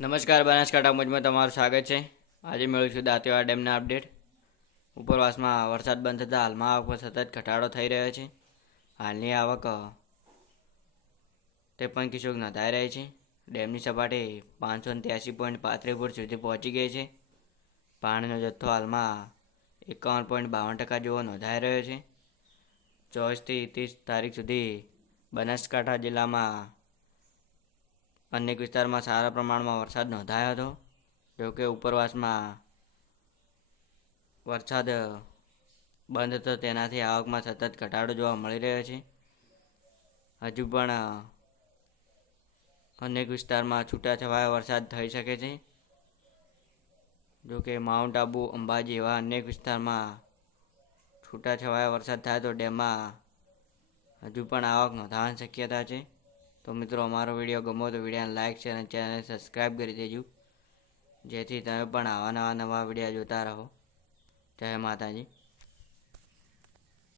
નમસ્કાર, બનાસકાંઠા મુજમાં તમારું સ્વાગત છે. આજે મેળવીશું છું ડેમના અપડેટ. ઉપરવાસમાં વરસાદ બંધ થતાં હાલમાં આવક પર સતત ઘટાડો થઈ રહ્યો છે. હાલની આવક ત્રેપન કિશોક નોંધાઈ રહી છે. ડેમની સપાટી પાંચસો ત્યાસી પોઈન્ટ પાંત્રીસ ફૂટ સુધી પહોંચી ગઈ છે. પાણીનો જથ્થો હાલમાં એકાવન પોઈન્ટ બાવન ટકા જેવો નોંધાઈ રહ્યો છે. ચોવીસથી ત્રીસ તારીખ સુધી બનાસકાંઠા જિલ્લામાં અનેક વિસ્તારમાં સારા પ્રમાણમાં વરસાદ નોંધાયો હતો. જોકે ઉપરવાસમાં વરસાદ બંધ હતો, તેનાથી આવકમાં સતત ઘટાડો જોવા મળી રહ્યો છે. હજુ પણ અનેક વિસ્તારમાં છૂટાછવાયા વરસાદ થઈ શકે છે. જોકે માઉન્ટ આબુ, અંબાજી એવા અનેક વિસ્તારમાં છૂટાછવાયા વરસાદ થાય તો ડેમમાં હજુ પણ આવક નોંધાવાની શક્યતા છે. તો મિત્રો, અમારો વીડિયો ગમો તો વિડીયોને લાઇક છે અને ચેનલને સબસ્ક્રાઈબ કરી દેજો. જેથી તમે પણ આવા નવા નવા વીડિયો જોતા રહો. જય માતાજી.